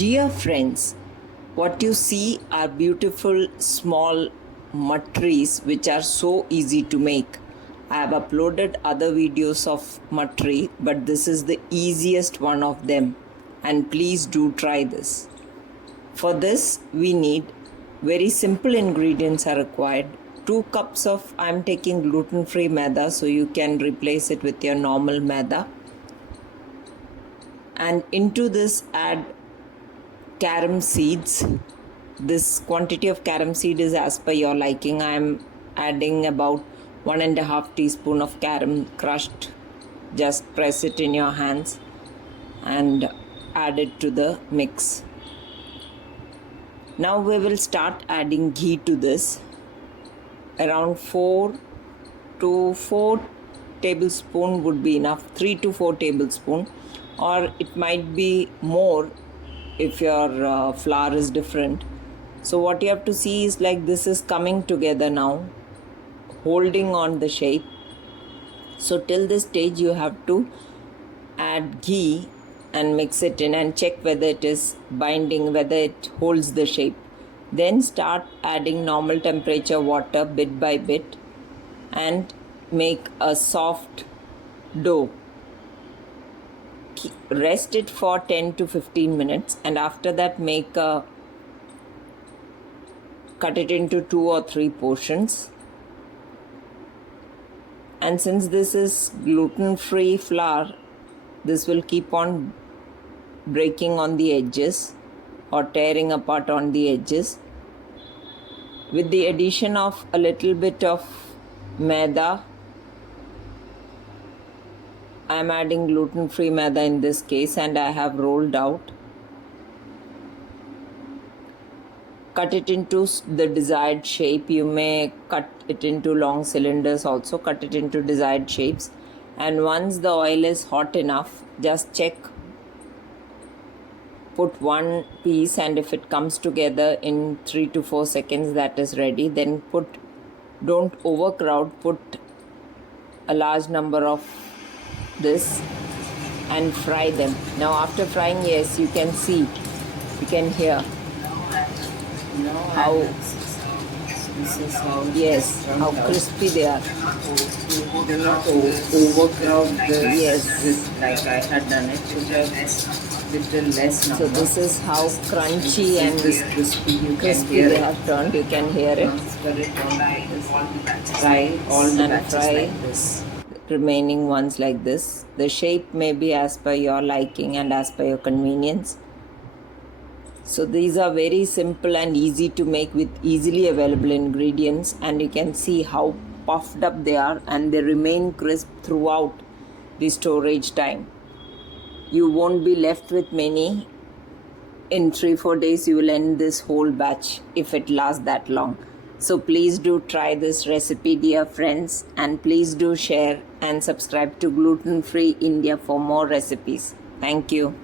Dear friends, what you see are beautiful small mud trees which are so easy to make. I have uploaded other videos of mud tree, but this is the easiest one of them, and please do try this. For this we need very simple ingredients are required. 2 cups of, I am taking gluten free maida, so you can replace it with your normal maida, and into this add carom seeds. This quantity of carom seed is as per your liking. I am adding about 1.5 teaspoon of carom crushed. Just press it in your hands and add it to the mix. Now we will start adding ghee to this. Around 4 tablespoon would be enough. 3 to 4 tablespoon, or it might be more if your flour is different. So what you have to see is like this is coming together now, holding on the shape. So till this stage you have to add ghee and mix it in and check whether it is binding, whether it holds the shape. Then start adding normal temperature water bit by bit and make a soft dough. Rest it for 10 to 15 minutes, and after that cut it into 2 or 3 portions. And since this is gluten free flour, this will keep on breaking on the edges or tearing apart on the edges. With the addition of a little bit of maida, I am adding gluten free maida in this case, and I have rolled out. Cut it into the desired shape. You may cut it into long cylinders also. Cut it into desired shapes, and once the oil is hot enough, just check. Put one piece, and if it comes together in 3 to 4 seconds, that is ready. Then don't overcrowd, put a large number of this and fry them. Now after frying, yes, you can see, you can hear how, this is how, yes, how crispy they are. you do not overcrowd this, Yes. this like I had done it, little less number. So this is how crunchy and this crispy, you can crispy hear they it. have turned. You can hear it. Transfer it on this. Fry all the And batches fry like this. remaining ones like this. The shape may be as per your liking and as per your convenience. So these are very simple and easy to make with easily available ingredients, and you can see how puffed up they are, and they remain crisp throughout the storage time. You won't be left with many. In 3-4 days you will end this whole batch if it lasts that long. So please do try this recipe, dear friends, and please do share and subscribe to Gluten Free India for more recipes. Thank you.